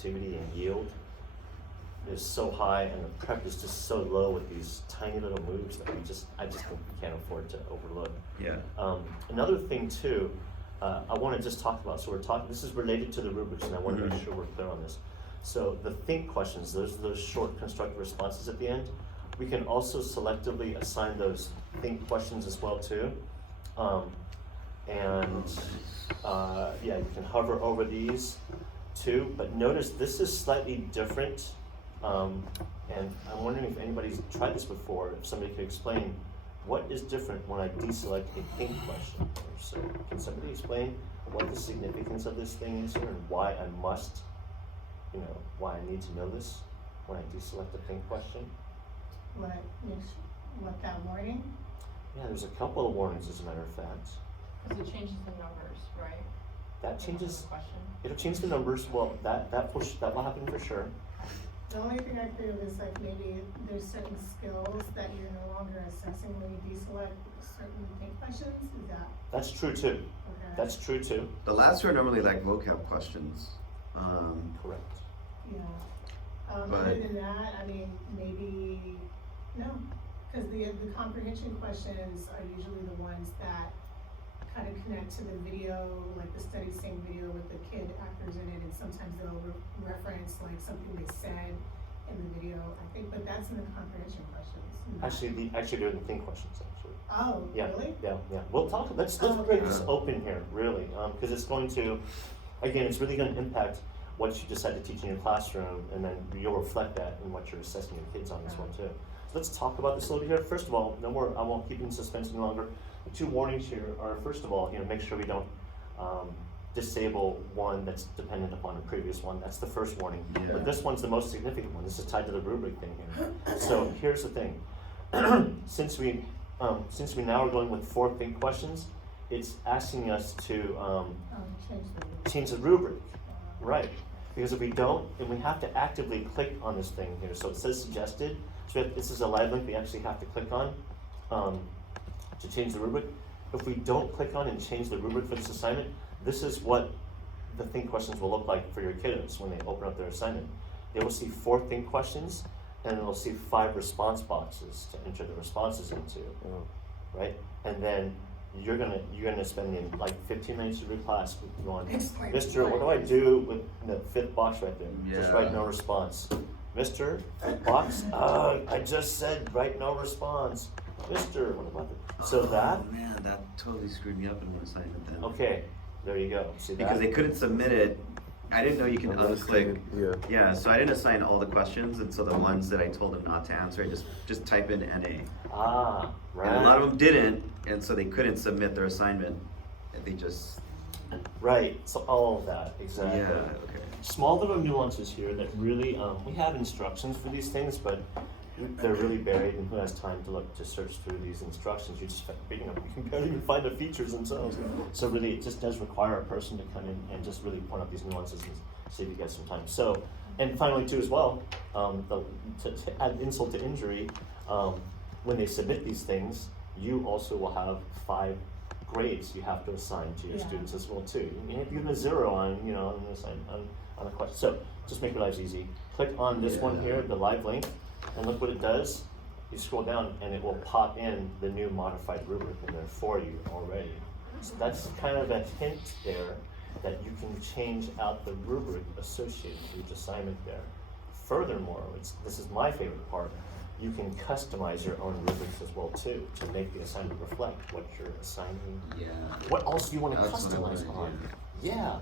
productivity and yield is so high, and the prep is just so low with these tiny little moves that I just think we can't afford to overlook. Yeah. Another thing too, I want to just talk about, so this is related to the rubrics, and I want to make sure we're clear on this. So the think questions, those short constructive responses at the end, we can also selectively assign those think questions as well too. Yeah, you can hover over these too, but notice this is slightly different. And I'm wondering if anybody's tried this before, if somebody could explain what is different when I deselect a think question. So can somebody explain what the significance of this thing is here and why I must, why I need to know this when I deselect a think question? What that warning? Yeah, there's a couple of warnings as a matter of fact. Because it changes the numbers, right? That changes, Question. it'll change the numbers. Well, that will happen for sure. The only thing I feel is like maybe there's certain skills that you're no longer assessing when you deselect certain think questions. Is that That's true too. okay? That's true too. The last two are normally like vocab questions. Correct. Yeah. But- Other than that, I mean, maybe no, because the comprehension questions are usually the ones that kind of connect to the video, like the study sing video with the kid actors in it, and sometimes they'll reference like something they said in the video, I think, but that's in the comprehension questions. Actually doing the think questions actually. Oh, Yeah, really? yeah. We'll talk, let's break this open here, really, because it's going to, again, it's really going to impact what you decide to teach in your classroom, and then you'll reflect that in what you're assessing your kids on this one too. So let's talk about this a little bit here. First of all, I won't keep you in suspense any longer. The two warnings here are, first of all, make sure we don't disable one that's dependent upon a previous one. That's the first warning. Yeah. But this one's the most significant one. This is tied to the rubric thing here. So here's the thing. Since we now are going with 4 think questions, it's asking us to change the rubric, right? Because if we don't, then we have to actively click on this thing here. So it says suggested. So this is a live link we actually have to click on to change the rubric. If we don't click on and change the rubric for this assignment, this is what the think questions will look like for your kiddos when they open up their assignment. They will see 4 think questions, and they'll see 5 response boxes to enter the responses into, right? And then you're gonna spend like 15 minutes of your class going, Mister, what do I do with the 5th box right there? Yeah. Just write no response. Mister, box? I just said write no response. Mister, what about it? So that? Oh man, that totally screwed me up in one assignment then. Okay, there you go. See Because that? they couldn't submit it. I didn't know you can unclick. Yeah. Yeah, so I didn't assign all the questions, and so the ones that I told them not to answer, I just type in NA. Ah, right. And a lot of them didn't, and so they couldn't submit their assignment. They just, Right, so all of that, exactly. yeah, okay. Small little nuances here that really, we have instructions for these things, but they're really buried, and who has time to look to search through these instructions? You just, you can barely even find the features themselves. So really, it just does require a person to come in and just really point out these nuances and see if you get some time. So, and finally too as well, to add insult to injury, when they submit these things, you also will have 5 grades you have to assign to your students as well too. You have to give them a 0 on, on a question. So just make your lives easy. Click on this one here, the live link, and look what it does. You scroll down and it will pop in the new modified rubric in there for you already. So that's kind of a hint there that you can change out the rubric associated with each assignment there. Furthermore, this is my favorite part, you can customize your own rubrics as well too to make the assignment reflect what you're assigning. Yeah. What else do you want to That's what I customize wanna on? do. Yeah.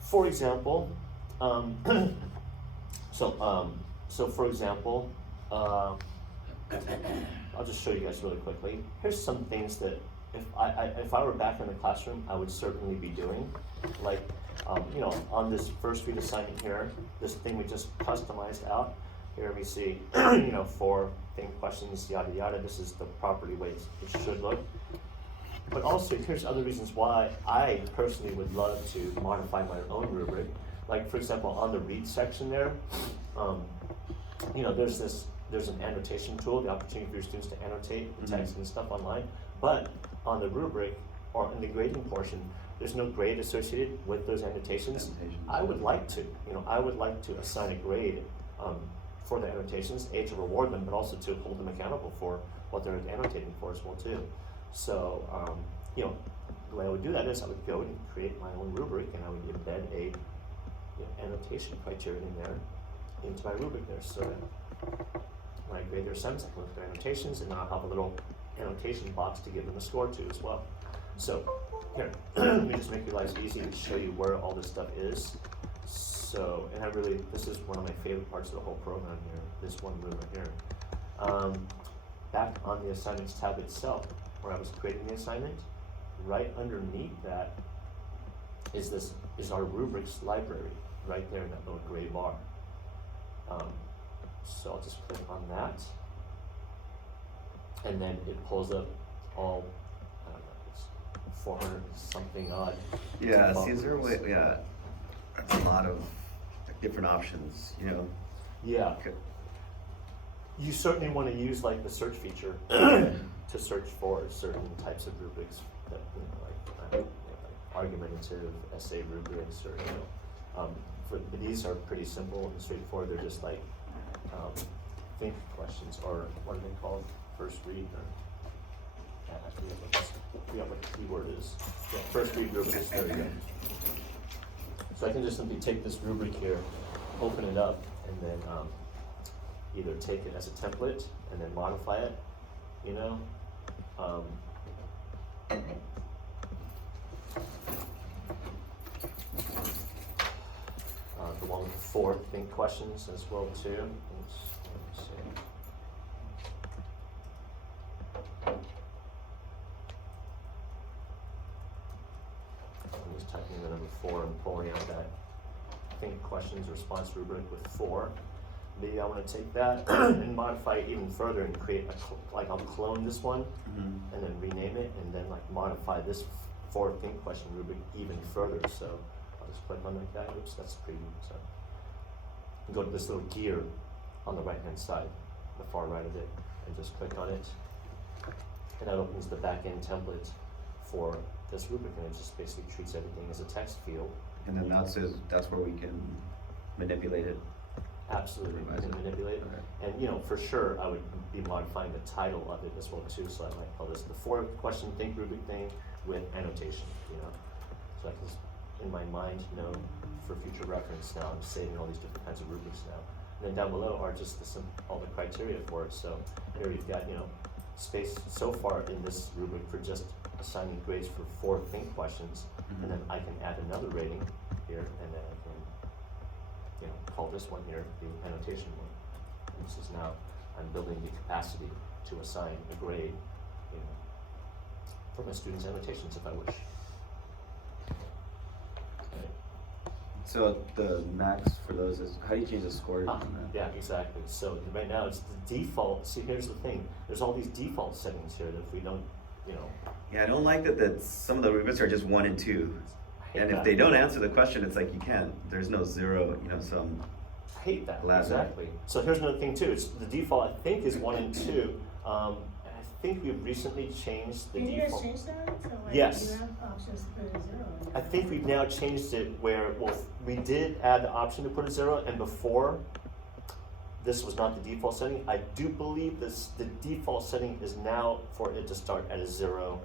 For example, so for example, I'll just show you guys really quickly. Here's some things that if I were back in the classroom, I would certainly be doing. Like, on this first read assignment here, this thing we just customized out. Here we see, 4 think questions, yada yada. This is the properly way it should look. But also, here's other reasons why I personally would love to modify my own rubric. Like, for example, on the read section there, there's an annotation tool, the opportunity for your students to annotate the text and stuff online. But on the rubric, or in the grading portion, there's no grade associated with those annotations. I would like to, I would like to assign a grade for the annotations, A, to reward them, but also to hold them accountable for what they're annotating for as well too. So, the way I would do that is I would go and create my own rubric, and I would embed a annotation criterion in there into my rubric there. So when I grade their assignments, I can look at their annotations, and then I'll have a little annotation box to give them a score to as well. So here, let me just make your lives easy and show you where all this stuff is. So, and this is one of my favorite parts of the whole program here, this one room right here. Back on the assignments tab itself, where I was creating the assignment, right underneath that is our rubrics library, right there in that little gray bar. So I'll just click on that, and then it pulls up all, I don't know, it's 400 something odd. Yeah, see, is there a way, yeah, that's a lot of different options, Yeah. You certainly want to use like the search feature to search for certain types of rubrics that, like argumentative essay rubrics, or but these are pretty simple and straightforward. They're just like think questions, or what are they called? First read, or I forget what the keyword is. Yeah, first read rubrics. There we go. So I can just simply take this rubric here, open it up, and then either take it as a template and then modify it, the one with 4 think questions as well too. Let's see. I'm just typing in the number 4 and pulling out that think questions response rubric with 4. Maybe I want to take that and modify it even further and create I'll clone this one and then rename it, and then modify this 4 think question rubric even further. So I'll just click on like that. Oops, that's pretty. So go to this little gear on the right hand side, the far right of it, and just click on it, and that opens the back end template for this rubric, and it just basically treats everything as a text field. And then that's where we can manipulate it. Absolutely, we Revise can it. manipulate it. And for sure, I would be modifying the title of it as well too. So I might call this the 4 question think rubric thing with annotation. So I can, in my mind, know for future reference. Now I'm saving all these different kinds of rubrics now. And then down below are just all the criteria for it. So here you've got space so far in this rubric for just assigning grades for 4 think questions, and then I can add another rating here, and then I can call this one here the annotation one. And this is now, I'm building the capacity to assign a grade, for my students' annotations if I wish. Okay. So the max for those is, how do you change the score? Yeah, exactly. So right now it's the default. See, here's the thing. There's all these default settings here that if we don't, Yeah, I don't like that some of the rubrics are just 1 and 2. I hate And that. if they don't answer the question, it's like you can't, there's no 0, some. I hate that, Last exactly. So here's another thing too, it's the default, I think, is 1 and 2, and I think we've recently changed the Can you guys default. change that? So Yes. you have options to put a 0 in there. I think we've now changed it where, we did add the option to put a 0, and before, this was not the default setting. I do believe the default setting is now for it to start at a 0,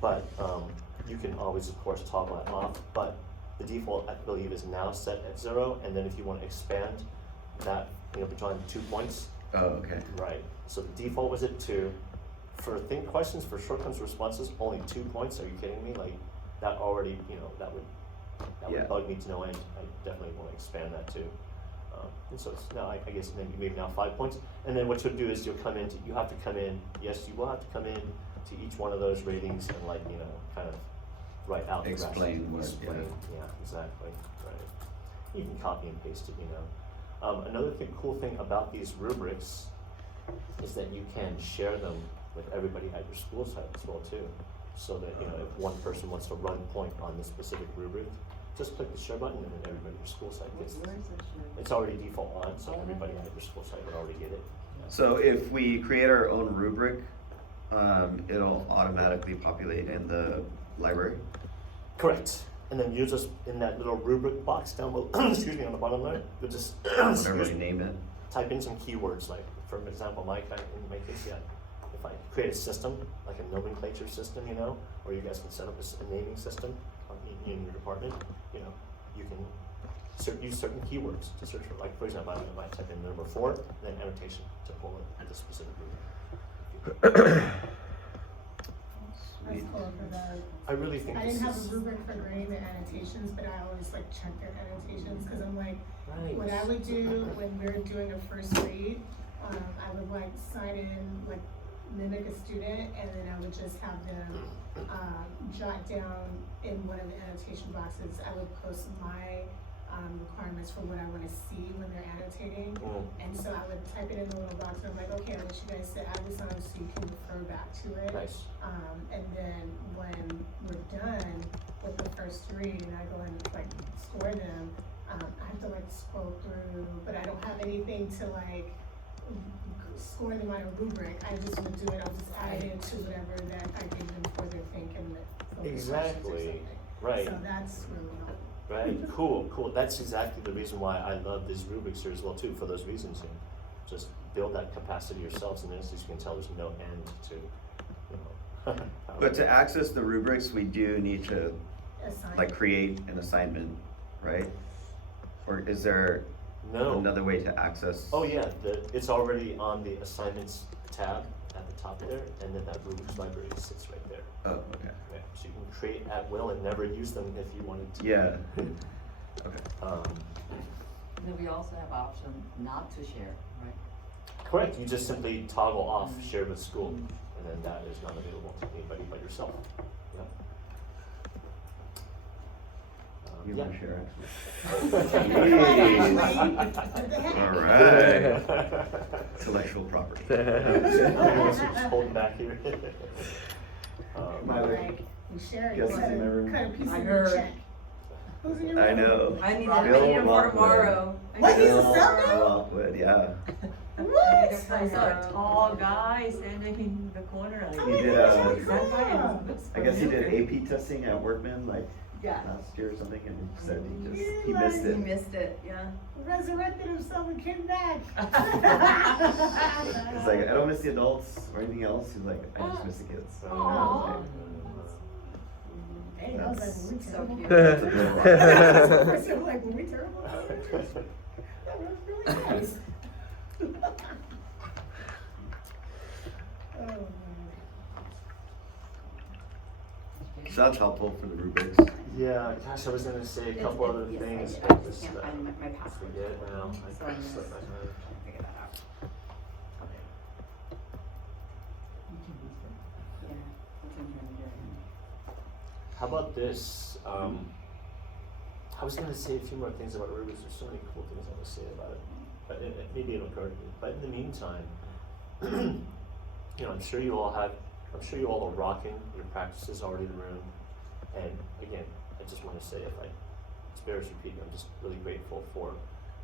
but you can always, of course, toggle that off, but the default, I believe, is now set at 0, and then if you want to expand that, between 2 points, Oh, okay. right. So the default was at 2. For think questions, for short comes responses, only 2 points. Are you kidding me? Like, that already, that would Yeah. bug me to no end. I definitely want to expand that too. And so it's now, I guess maybe now 5 points. And then what you'll do is you have to come in, yes, you will have to come in to each one of those ratings and kind of write out the Explain rationale. what, Explain, yeah, exactly, right. You can copy and paste it, Another cool thing about these rubrics is that you can share them with everybody at your school site as well too. So that, if one person wants to run point on this specific rubric, just click the share button and then everybody at your school site gets it. It's already default on, so everybody at your school site would already get it. So if we create our own rubric, it'll automatically populate in the library? Correct. And then you just, in that little rubric box down below, excuse me, on the bottom there, you just Whatever you name it. type in some keywords, like, for example, in my case, yeah, if I create a system, like a nomenclature system, you know, or you guys can set up a naming system in your department, you know, you can use certain keywords to search for, like, for example, I might type in number 4, then annotation to pull it at the specific rubric. That's cool for the, I really think I this didn't have is, a rubric for grading the annotations, but I always like check their annotations, cause I'm like, what I would do when we're doing a first read, I would like sign in, like mimic a student, and then I would just have them, jot down in one of the annotation boxes, I would post my, requirements for what I wanna see when they're annotating. And so I would type it in the little box, and I'm like, okay, I want you guys to add this on so you can refer back to it. nice. And then when we're done with the first read and I go and like score them, I have to like scroll through, but I don't have anything to like score them on a rubric. I just would do it, I'll just add it into whatever that I gave them for their thinking. Exactly. Right. So that's really helpful. Right, cool. That's exactly the reason why I love these rubrics here as well too, for those reasons. You know, just build that capacity yourselves, and then as you can tell, there's no end to, you know. But to access the rubrics, we do need to Assign. like create an assignment, right? Or is there No. another way to access? Oh yeah, it's already on the assignments tab at the top there, and then that rubrics library sits right there. Oh, okay. Yeah, so you can create at will and never use them if you wanted to. Yeah. Okay. And then we also have option not to share, right? Correct. You just simply toggle off share with school, and then that is not available to anybody but yourself. Yeah. You Yeah. want to share Actually. All right. Intellectual property. Just holding back here. My Like, we share it, Guess you it's cut in my a room. piece I of your heard. check. Who's in your I room? know. I need Bill them for Lockwood. tomorrow. What, he's a Bill cell Lockwood, yeah. What? I saw a tall guy standing in the corner. Like, Oh He my did, gosh, that guy is I guess he did familiar. AP testing at Workman like Yeah. last year or something, and he said he Yeah, missed He it. missed it, yeah. Resurrected himself and came back. He's like, I don't miss the adults or anything else. He's like, I just miss the kids. And I was like, Hey, I was like, were we So terrible? cute. That's adorable. I was like, were we terrible? That was really nice. Oh, man. So that's helpful for the rubrics. Yeah, gosh, I was gonna say a couple other Yes, things, I but just just, can't find my password. forget it now. So I I'm gonna slipped my mind. figure that out. Yeah, that's what I'm trying to do. How about this? I was gonna say a few more things about rubrics. There's so many cool things I want to say about it, but maybe it'll occur to me. But in the meantime, you know, I'm sure you all are rocking your practices already in the room. And again, I just want to say, if it bears repeating, I'm just really grateful for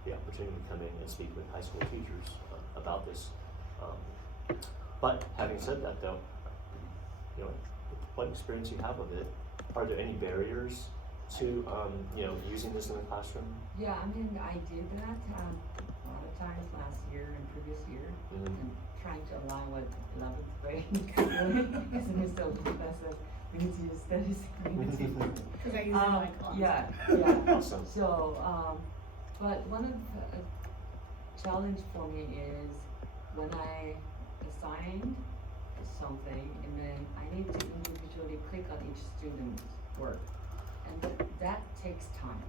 the opportunity to come in and speak with high school teachers about this. But having said that, though, you know, what experience you have of it, are there any barriers to using this in the classroom? Yeah, I mean, I did that a lot of times last year and previous year, Mhm. and trying to align what 11th grade is doing, because Mr. Lucas says, we need to use studies, we need to. Cause I use it in my class. Yeah. Awesome. So, but one of the challenge for me is when I assign something, and then I need to individually click on each student's work, and that takes time.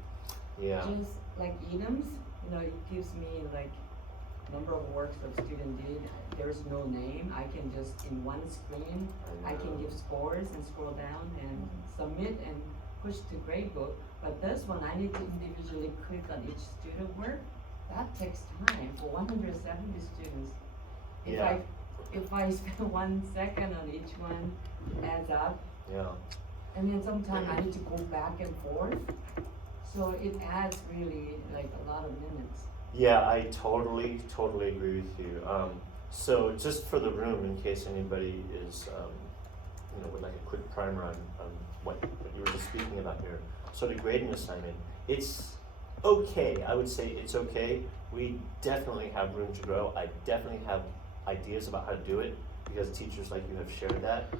Yeah. Just like ENUMs, it gives me like number of works the student did. There's no name. I can just in one screen, I can give scores and scroll down and submit and push to gradebook. But this one, I need to individually click on each student work. That takes time for 170 students. Yeah. If I spend 1 second on each one, it adds up. Yeah. And then sometimes I need to go back and forth. So it adds really like a lot of minutes. Yeah, I totally agree with you. So just for the room, in case anybody is, would like a quick primer on what you were just speaking about here, sort of grading assignment, it's okay. I would say it's okay. We definitely have room to grow. I definitely have ideas about how to do it because teachers like you have shared that.